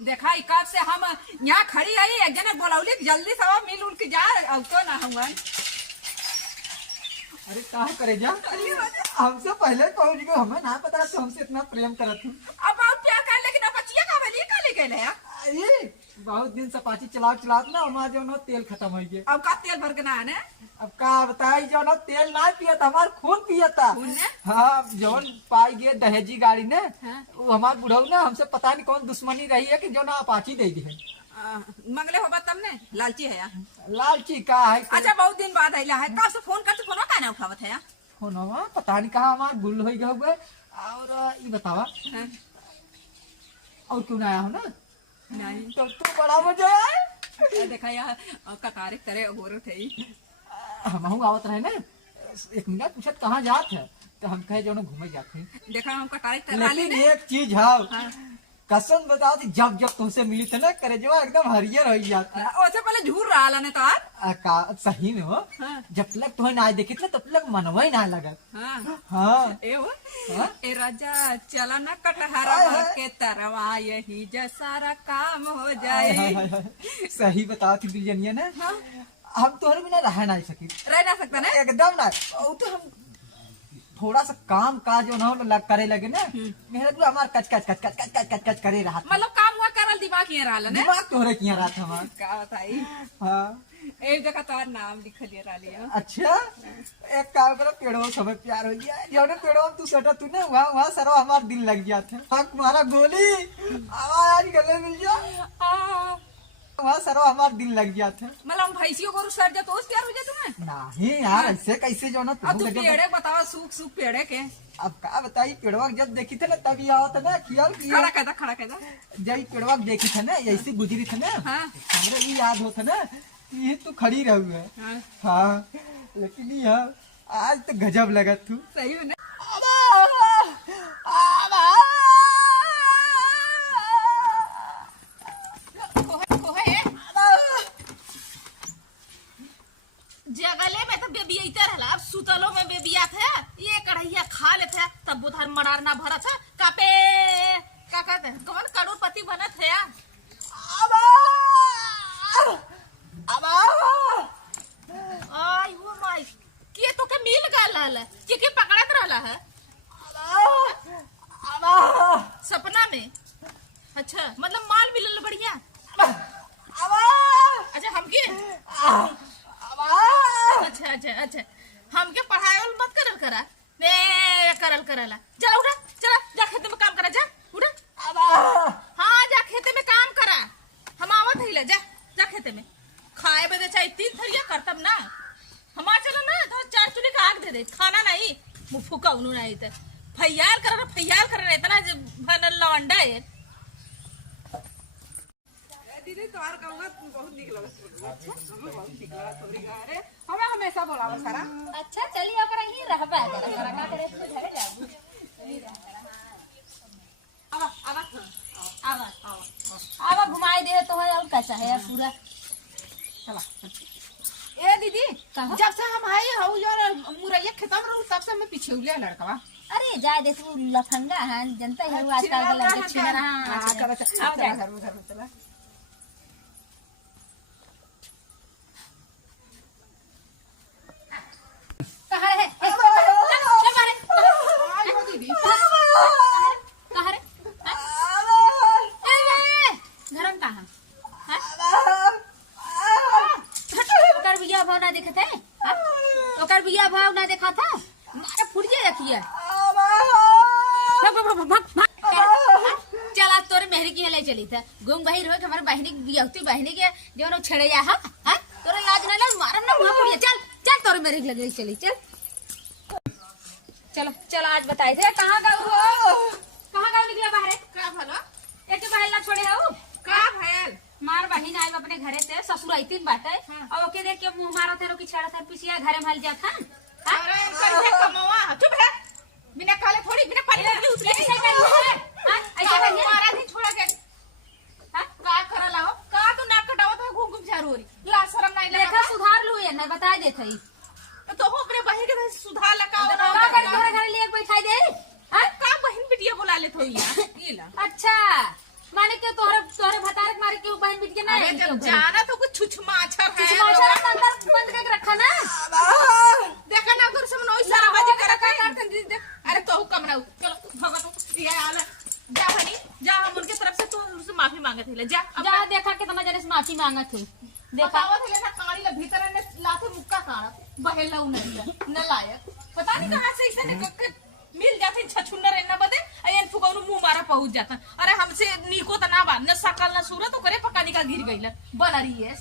देखा कब से हम यहाँ खड़ी आई एक जने बोलौली जल्दी से मिल उल के जा तो ना हुआ। अरे कहा करे जा हमसे पहले पहुंच गए, हमें ना पता तो हमसे इतना प्रेम करत हूँ। अब आप क्या कर लेकिन बचिया का बलिए का ले गए यार। अरे बहुत दिन से पाची चलाव चलाव ना हमारा जो ना तेल खत्म हो गया। अब का तेल भर के ना आने अब का बताई जो ना तेल ना पिया था, हमार खून पिया था। हाँ जौन पाई गए दहेजी गाड़ी ने वो हमार बुढ़ऊ ना हमसे पता नहीं कौन दुश्मनी रही है कि जो ना अपाची दे दी है। मंगले होगा तब ने लालची है यार। लालची का है। अच्छा बहुत दिन बाद आइला है, कब से फोन करते फोन का ना उठावत है यार। फोन पता नहीं कहा हमार गुल हो गए। और ये बतावा और क्यों ना आया हो ना नहीं तो बड़ा मजा आया। देखा यार कतारे तरह हो रहे थे हम आवत रहे ना, एक मिनट पूछत कहाँ जात है तो हम कहे जो घूमे जाते हैं। देखा हम कतारे लेकिन एक चीज है कसम बताओ थी जब जब तुमसे मिली थे ना करे जो एकदम हरियर हो जाता है। उससे पहले झूर रहा ने तो सही में हो। जब तक तुम्हें ना देखे थे तब तक मनवा ही ना लगा। हाँ ए राजा चला ना कटहरा के तरवा यही सारा काम हो जाए। सही बताओ थी बिजनिया ने हम तोहरे बिना रह ना सकता ना एकदम ना। तो हम थोड़ा सा काम काज ना करे लगे ना मेहनत में हमार कच कच कच कच कच कच कच कच करे रहा। मतलब काम हुआ करल दिमाग ये रहा ना। दिमाग तोहरे किया रहा था हमार का बताई। हाँ एक जगह तो नाम लिख लिया रहा। अच्छा एक काम करो पेड़ों समय प्यार हो गया जो पेड़ों तू सटा तू ना वहाँ सरो हमार दिल लग गया था। हाँ तुम्हारा गोली आवाज गले मिल जा वहाँ सरो हमार दिल लग गया था। मतलब भैंसियों को सर जा तो प्यार हो जाए तुम्हें नहीं यार ऐसे कैसे जो ना तू पेड़े बतावा सूख सूख पेड़े के। अब क्या बताई पेड़वा जब देखी थे ना तभी आओ था ना खड़ा कहता जब पेड़वा देखी था ना ऐसी गुजरी था ना हमारे ये याद होता ना ये तू खड़ी रहू है। हाँ लेकिन ये आज तो गजब लगा तू सही है ना। जगले में तो बेबियाते रहला, अब सुतलो में बेबिया थे ये कढ़ैया खा लेते हैं तब बुधार मडार ना भरा था कापे का कहते हैं कौन करोड़पति बना थे यार। आई वो माय के तो के मिल गल है के पकड़त रहला है सपना में। अच्छा मतलब माल मिलल बढ़िया। अच्छा हमके अच्छा अच्छा अच्छा हमके पढ़ाई मत करल करा ने करल करला। चला उठा चला जा खेते में काम करा जा उठा। हाँ जा खेते में काम करा हम आवत है जा खेते में खाए बदे चाहे 3 थरिया करतब ना हमार चलो ना तो 4 चूल्हे का आग दे दे खाना नहीं मुँह फूका उन्हों नहीं तो फैयाल कर इतना बनल लौंडा है। दीदी तोहार कहूँगा बहुत निक लगत बहुत निक लगत तोरी गारे हमें हमेशा बोलावत करा। अच्छा चलिए ओकरा ही रहबा करा का करे तो घरे जाबू आवा घुमाई दे तो है और कैसा है पूरा। चला ए दीदी जब से हम आई हऊ जो मुरैया खत्म रहू तब से मैं पीछे उलिया लड़का। अरे जा दे तू लफंगा है जनता है आजकल के लड़के छीना रहा। हां चला आओ जा घर चला कहां है दीदी कहां रे घरम कहां ओकर बिया भाव ना देखत है ओकर बिया भाव ना देखा था मारे फुड़िए रखिए चला तोरे मेहरी की ले चली था गुम बहिर हो के हमारे बहनी बियाहती बहनी के जो छेड़े जा हां तोरे लाज ना लग मारम ना मुंह फुड़िए। चल चल तोरे मेहरी लगे चली चल चलो चल आज बताई थे कहां गाँव निकला बाहर का भला एक बाहर ना छोड़े हो का भयल मार बहिन आई अपने घरे से ससुर आईतीन बाटे और ओके देख के मुंह मारो थे रोकी छेड़ा था पिछिया घरे में हल जा था। अरे कर कमावा चुप है बिना काले थोड़ी बिना पानी लगली उतरे ऐसे करिए ऐसे करिए मारा दिन छोड़ा के का करला हो का तू नाक कटावत है घूम घूम झारू होरी ला शर्म नहीं लगा। देखा सुधार लू ना बता दे थई तो हो अपने बहिन के सुधार लगा का कर तोरे घर ले बैठाई दे का बहिन बिटिया बुला ले थोड़ी यार ये ला। अच्छा माने के तोहरे जाना तो कुछ छुछमाछर है छुछमाछर अंदर बंद करके रखा ना। देखा ना उधर से नोई सारा बाजी करा का। अरे तो कम ना चलो भगत ये आला जा भनी जा, हम उनके तरफ से तो उनसे माफी मांगे थे। जा जा देखा कितना जने से माफी मांगा थे। देखा बतावा थे ना काड़ी ला भीतर ने लाथे मुक्का काड़ा बहेला न लायक पता नहीं कहां से इसे मिल जाते छछुन्नर एना बदे अयन फुगौनु मुंह मारा पहुंच जाता। अरे हमसे नीको त ना बा न सकल न सूरत तो करे पकानी का गिर गइल बनरी है।